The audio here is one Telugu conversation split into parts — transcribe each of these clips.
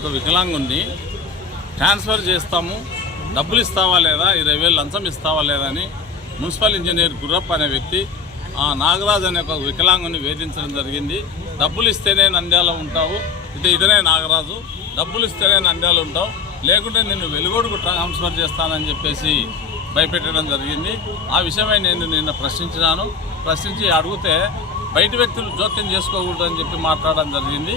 ఒక వికలాంగుని ట్రాన్స్ఫర్ చేస్తాము, డబ్బులు ఇస్తావా లేదా, 20,000 లంచం ఇస్తావా లేదా అని మున్సిపల్ ఇంజనీర్ గుర్రప్ప అనే వ్యక్తి నాగరాజు అనే ఒక వికలాంగుని వేధించడం జరిగింది. డబ్బులు ఇస్తేనే నంద్యాల ఉంటావు, ఇతనే నాగరాజు, డబ్బులు ఇస్తేనే నంద్యాల ఉంటావు, లేకుంటే నేను వెలుగోడుకు ట్రాన్స్ఫర్ చేస్తానని చెప్పేసి భయపెట్టడం జరిగింది. ఆ విషయమై నేను నిన్న ప్రశ్నించి అడిగితే బయట వ్యక్తులు జోక్యం చేసుకోకూడదని చెప్పి మాట్లాడడం జరిగింది.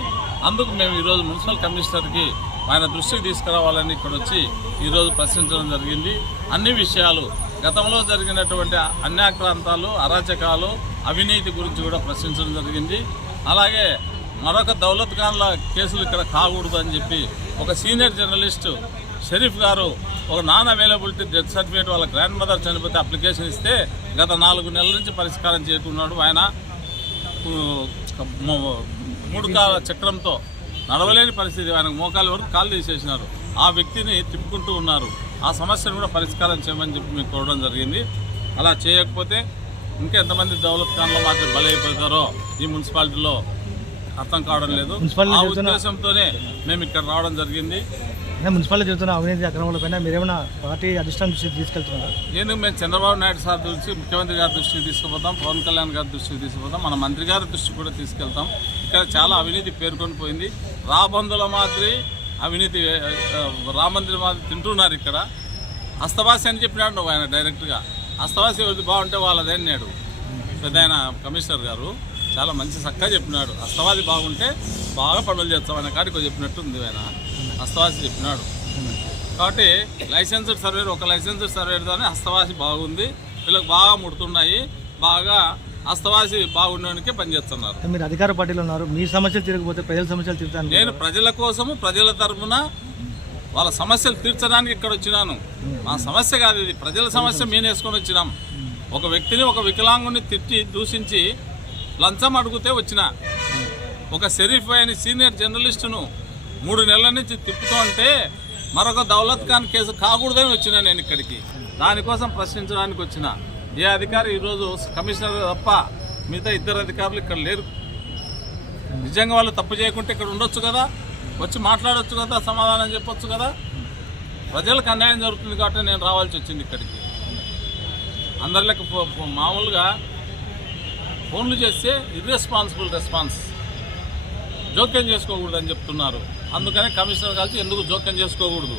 అందుకు మేము ఈరోజు మున్సిపల్ కమిషనర్కి ఆయన దృష్టికి తీసుకురావాలని ఇక్కడ వచ్చి ఈరోజు ప్రశ్నించడం జరిగింది. అన్ని విషయాలు, గతంలో జరిగినటువంటి అన్యాక్రాంతాలు, అరాచకాలు, అవినీతి గురించి కూడా ప్రశ్నించడం జరిగింది. అలాగే మరొక దౌలత్ ఖాన్ల కేసులు ఇక్కడ కాకూడదు అని చెప్పి ఒక సీనియర్ జర్నలిస్టు షరీఫ్ గారు ఒక నాన్ అవైలబిలిటీ డెత్ సర్టిఫికేట్ వాళ్ళ గ్రాండ్ మదర్ చనిపోతే అప్లికేషన్ ఇస్తే గత 4 నెలల నుంచి పరిష్కారం చేయకున్నాడు. ఆయన 3 కాల చక్రంతో నడవలేని పరిస్థితి, ఆయనకు మోకాల వరకు కాళ్ళు తీసేసినారు. ఆ వ్యక్తిని తిప్పుకుంటూ ఉన్నారు. ఆ సమస్యను కూడా పరిష్కారం చేయమని చెప్పి మీకు కోరడం జరిగింది. అలా చేయకపోతే ఇంకా ఎంతమంది దౌలత్ ఖాన్లో మాత్రం బలైపోతారో ఈ మున్సిపాలిటీలో అర్థం కావడం లేదు. ఆ ఉద్దేశంతోనే మేము ఇక్కడ రావడం జరిగింది. మున్సిపాలిటీ జరుగుతున్న అవినీతి అక్రమాలపైన మీరేమైనా పార్టీ అధిష్టానం దృష్టికి తీసుకెళ్తున్నారు? మేము చంద్రబాబు నాయుడు సార్ దృష్టి, ముఖ్యమంత్రి గారి దృష్టికి తీసుకుపోతాం, పవన్ కళ్యాణ్ గారి దృష్టికి తీసుకుపోతాం, మన మంత్రి గారి దృష్టికి కూడా తీసుకెళ్తాం. ఇక్కడ చాలా అవినీతి పేర్కొని పోయింది. రాబందుల మాదిరి అవినీతి, రామందిరి మాదిరి తింటున్నారు. ఇక్కడ అస్తవాసి అని చెప్పినాడు నువ్వు, ఆయన డైరెక్ట్గా అస్తవాసి ఎవరిది బాగుంటే వాళ్ళదే అన్నాడు. పెద్ద ఆయన కమిషనర్ గారు చాలా మంచి చక్కగా చెప్పినాడు. అస్తవాది బాగుంటే బాగా పనులు చేస్తాం ఆయన కాడికి చెప్పినట్టు ఉంది. ఆయన అస్తవాసి చెప్పినాడు. కాబట్టి లైసెన్స్డ్ సర్వేర్, ఒక లైసెన్స్డ్ సర్వేర్తోనే హస్తవాసి బాగుంది, వీళ్ళకి బాగా ముడుతున్నాయి, బాగా హస్తవాసి బాగుండడానికే పనిచేస్తున్నారు. మీరు అధికార పార్టీలో ఉన్నారు, మీ సమస్యలు తీరకపోతే ప్రజల సమస్యలు తీర్చాను. నేను ప్రజల కోసము, ప్రజల తరఫున వాళ్ళ సమస్యలు తీర్చడానికి ఇక్కడ వచ్చినాను. మా సమస్య కాదు ఇది, ప్రజల సమస్య మేము వేసుకొని వచ్చినాం. ఒక వ్యక్తిని, ఒక వికలాంగుని తిట్టి దూషించి లంచం అడిగితే వచ్చిన ఒక షరీఫ్ అని సీనియర్ జర్నలిస్టును 3 నెలల నుంచి తిప్పుతూ ఉంటే మరొక దౌలత్ ఖాన్ కేసు కాకూడదని వచ్చినా నేను ఇక్కడికి. దానికోసం ప్రశ్నించడానికి వచ్చిన ఏ అధికారి ఈరోజు కమిషనర్ తప్ప మిగతా 2 అధికారులు ఇక్కడ లేరు. నిజంగా వాళ్ళు తప్పు చేయకుంటే ఇక్కడ ఉండొచ్చు కదా, వచ్చి మాట్లాడవచ్చు కదా, సమాధానం చెప్పొచ్చు కదా. ప్రజలకు అన్యాయం జరుగుతుంది కాబట్టి నేను రావాల్సి వచ్చింది ఇక్కడికి. అందరిలోకి మామూలుగా ఫోన్లు చేస్తే ఇర్రెస్పాన్సిబుల్ రెస్పాన్స్, జోక్యం చేసుకోకూడదు అని చెప్తున్నారు. అందుకనే కమిషనర్ కలిసి ఎందుకు జోక్యం చేసుకోకూడదు,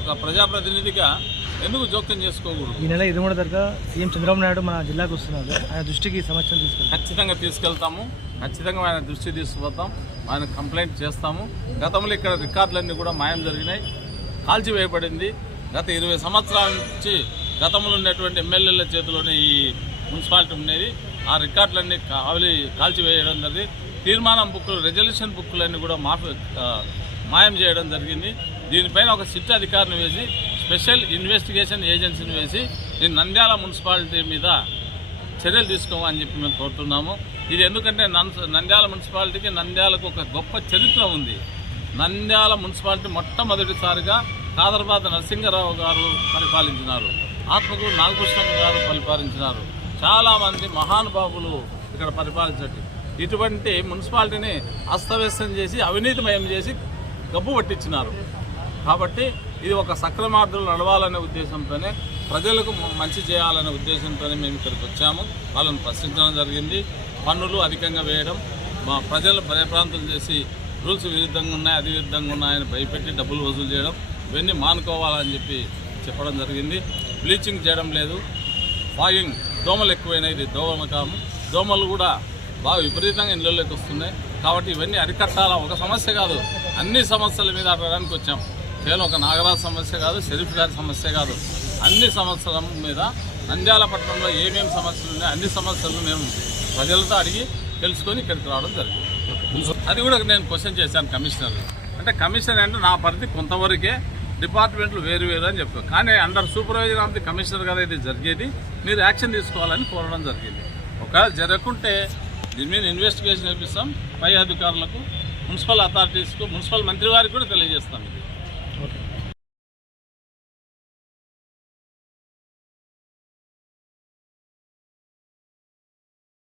ఒక ప్రజాప్రతినిధిగా ఎందుకు జోక్యం చేసుకోకూడదు. ఈ నెల 23వ తారీఖు సీఎం చంద్రబాబు నాయుడు మన జిల్లాకు వస్తున్నారు, ఆయన దృష్టికి సమస్యలు తీసుకెళ్తాం. ఖచ్చితంగా తీసుకెళ్తాము, ఖచ్చితంగా ఆయన దృష్టికి తీసుకుపోతాం, ఆయన కంప్లైంట్ చేస్తాము. గతంలో ఇక్కడ రికార్డులన్నీ కూడా మాయం జరిగినాయి, కాల్చివేయబడింది. గత 20 సంవత్సరాల నుంచి గతంలో ఉన్నటువంటి ఎమ్మెల్యేల చేతిలోనే ఈ మున్సిపాలిటీ ఉండేది. ఆ రికార్డులన్నీ కాల్చివేయడం జరిగింది. తీర్మానం బుక్కులు, రెజల్యూషన్ బుక్కులన్నీ కూడా మాయం చేయడం జరిగింది. దీనిపైన ఒక సిట్ అధికారిని వేసి, స్పెషల్ ఇన్వెస్టిగేషన్ ఏజెన్సీని వేసి ఈ నంద్యాల మున్సిపాలిటీ మీద చర్యలు తీసుకోమని చెప్పి మేము కోరుతున్నాము. ఇది ఎందుకంటే నంద్యాల మున్సిపాలిటీకి, నంద్యాలకు ఒక గొప్ప చరిత్ర ఉంది. నంద్యాల మున్సిపాలిటీ మొట్టమొదటిసారిగా కాదర్బాద్ నరసింగరావు గారు పరిపాలించినారు, ఆత్మకూరు నాగకృష్ణ గారు పరిపాలించినారు. చాలామంది మహానుభావులు ఇక్కడ పరిపాలించట్టు. ఇటువంటి మున్సిపాలిటీని అస్తవ్యస్తం చేసి, అవినీతిమయం చేసి గబ్బు పట్టించినారు. కాబట్టి ఇది ఒక సక్రమార్గంలో నడవాలనే ఉద్దేశంతోనే, ప్రజలకు మంచి చేయాలనే ఉద్దేశంతోనే మేము ఇక్కడికి వచ్చాము. వాళ్ళని ప్రశ్నించడం జరిగింది. పన్నులు అధికంగా వేయడం, మా ప్రజలు భయప్రాంతం చేసి రూల్స్ విరుద్ధంగా ఉన్నాయి, అది విరుద్ధంగా ఉన్నాయని భయపెట్టి డబ్బులు వసూలు చేయడం, ఇవన్నీ మానుకోవాలని చెప్పి చెప్పడం జరిగింది. బ్లీచింగ్ చేయడం లేదు, ఫాగింగ్, దోమలు ఎక్కువైనాయి, ఇది దోమకాము. దోమలు కూడా బాగా విపరీతంగా ఇళ్ళలోకి వస్తున్నాయి. కాబట్టి ఇవన్నీ అరికట్టాలా. ఒక సమస్య కాదు, అన్ని సమస్యల మీద అడగడానికి వచ్చాం. కేవలం ఒక నాగరాజు సమస్య కాదు, షరీఫ్ గారి సమస్య కాదు, అన్ని సమస్యల మీద నంద్యాల పట్టణంలో ఏమేమి సమస్యలు ఉన్నాయో అన్ని సమస్యలు మేము ప్రజలతో అడిగి తెలుసుకొని ఇక్కడికి రావడం జరిగింది. అది కూడా నేను క్వశ్చన్ చేశాను కమిషనర్. అంటే కమిషనర్ అంటే నా పరిధి కొంతవరకే, డిపార్ట్మెంట్లు వేరు వేరు అని చెప్పారు. కానీ under supervisor of the commissioner గారు ఇది జరిగేది, మీరు యాక్షన్ తీసుకోవాలని కోరడం జరిగింది. ఒకవేళ జరగకుంటే దీని మీద ఇన్వెస్టిగేషన్ చేపిస్తాం. పై అధికారులకు, మున్సిపల్ అథారిటీస్కు, మున్సిపల్ మంత్రి వారికి కూడా తెలియజేస్తాం.